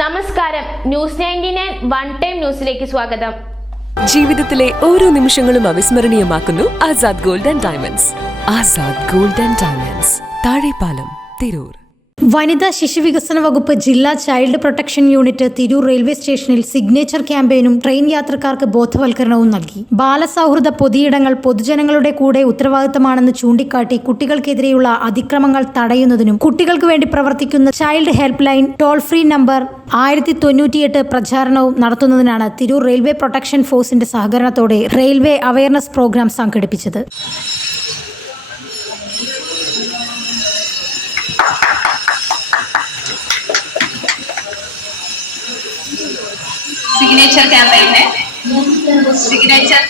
നമസ്കാരം. News ninety nine one time ന്യൂസിലേക്ക് സ്വാഗതം. ജീവിതത്തിലെ ഓരോ നിമിഷങ്ങളും അവിസ്മരണീയമാക്കുന്നു Azad gold and diamonds. Azad gold and diamonds. Thazhepalam Tirur. വനിതാ ശിശുവികസന വകുപ്പ് ജില്ലാ child protection unit Tirur railway സ്റ്റേഷനിൽ സിഗ്നേച്ചർ ക്യാമ്പയിനും ട്രെയിൻ യാത്രക്കാർക്ക് ബോധവൽക്കരണവും നൽകി. ബാലസൗഹൃദ പൊതുയിടങ്ങൾ പൊതുജനങ്ങളുടെ കൂടെ ഉത്തരവാദിത്തമാണെന്ന് ചൂണ്ടിക്കാട്ടി കുട്ടികൾക്കെതിരെയുള്ള അതിക്രമങ്ങൾ തടയുന്നതിനും കുട്ടികൾക്ക് വേണ്ടി പ്രവർത്തിക്കുന്ന child help line toll free number ആയിരത്തി തൊണ്ണൂറ്റിയെട്ട് പ്രചാരണവും നടത്തുന്നതിനാണ് തിരൂർ റെയിൽവേ പ്രൊട്ടക്ഷൻ ഫോഴ്സിന്റെ സഹകരണത്തോടെ റെയിൽവേ അവയർനെസ് പ്രോഗ്രാം സംഘടിപ്പിച്ചത്. സിഗ്നേച്ചർ ക്യാമ്പയിന് സിഗ്നേച്ചർ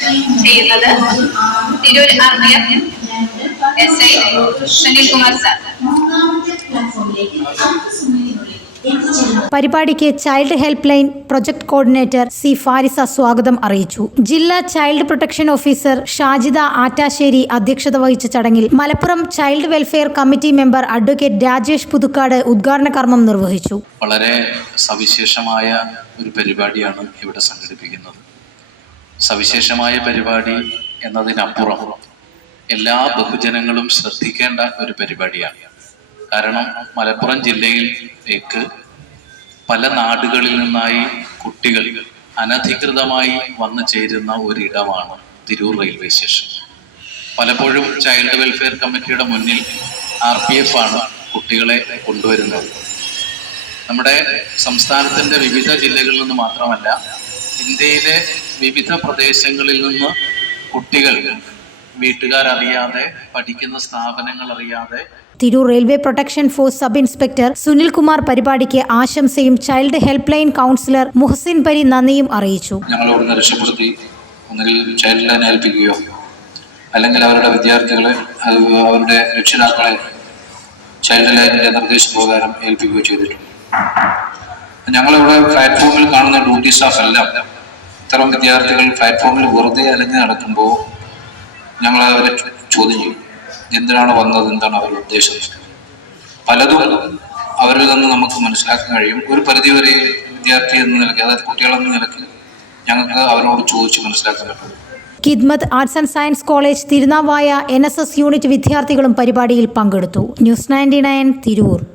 ചെയ്യുന്നത് Tirur R S I Sunil Kumar sir പരിപാടിക്ക് child help line project coordinator C Farisa സ്വാഗതം അറിയിച്ചു. ജില്ലാ child protection officer Shajida Attassery അധ്യക്ഷത വഹിച്ച ചടങ്ങിൽ Malappuram child welfare committee member advocate Rajesh Puthukkad ഉദ്ഘാടന കർമ്മം നിർവഹിച്ചു. വളരെ സവിശേഷമായ ഒരു പരിപാടിയാണ് ഇവിടെ സംഘടിപ്പിക്കുന്നത്. സവിശേഷമായ പരിപാടി എന്നതിനപ്പുറം എല്ലാ ബഹുജനങ്ങളും ശ്രദ്ധിക്കേണ്ട ഒരു പരിപാടിയാണ്. കാരണം മലപ്പുറം ജില്ലയിലേക്ക് പല നാടുകളിൽ നിന്നായി കുട്ടികൾ അനധികൃതമായി വന്നു ചേരുന്ന ഒരിടമാണ് തിരൂർ റെയിൽവേ സ്റ്റേഷൻ. പലപ്പോഴും ചൈൽഡ് വെൽഫെയർ കമ്മിറ്റിയുടെ മുന്നിൽ ആർ പി എഫ് ആണ് കുട്ടികളെ കൊണ്ടുവരുന്നത്. നമ്മുടെ സംസ്ഥാനത്തിന്റെ വിവിധ ജില്ലകളിൽ നിന്ന് മാത്രമല്ല ഇന്ത്യയിലെ വിവിധ പ്രദേശങ്ങളിൽ നിന്ന് കുട്ടികൾ വീട്ടുകാരറിയാതെ പഠിക്കുന്ന സ്ഥാപനങ്ങൾ അറിയാതെ Tirur railway protection force sub inspector Sunil Kumar പരിപാടിക്ക് ആശംസയും child help line counsellor Muhsin Pari നന്ദിയും അറിയിച്ചു. ഞങ്ങളോട് രക്ഷപ്പെടുത്തി. ഒന്നുകിൽ ചൈൽഡ് ലൈൻ ഏൽപ്പിക്കുകയോ അല്ലെങ്കിൽ അവരുടെ വിദ്യാർത്ഥികളെ അവരുടെ രക്ഷിതാക്കളെ ചൈൽഡ് ലൈനിന്റെ നിർദ്ദേശപ്രകാരം ഏൽപ്പിക്കുകയോ ചെയ്തിട്ടുണ്ട്. ഞങ്ങളിവിടെ പ്ലാറ്റ്ഫോമിൽ കാണുന്ന ഡ്യൂട്ടി സ്റ്റാഫ് എല്ലാം ഇത്തരം വിദ്യാർത്ഥികൾ പ്ലാറ്റ്ഫോമിൽ വെറുതെ അലഞ്ഞു നടക്കുമ്പോൾ ഞങ്ങൾ അവരെ ചോദ്യം ചെയ്യും. എന്തിനാണ് വന്നത്? എന്താണ് അവരുടെ ഉദ്ദേശം? പലതും അവരിൽ നിന്ന് നമുക്ക് മനസ്സിലാക്കാൻ കഴിയും. ഒരു പരിധിവരെ വിദ്യാർത്ഥി എന്ന നിലയ്ക്ക് അതായത് കുട്ടികളെന്ന നിലയ്ക്ക് ഞങ്ങൾക്ക് അവരോട് ചോദിച്ച് മനസ്സിലാക്കാൻ പറ്റും. Khidmath arts and science college Thirunavaya N S S unit വിദ്യാർത്ഥികളും പരിപാടിയിൽ പങ്കെടുത്തു. News ninety nine Tirur.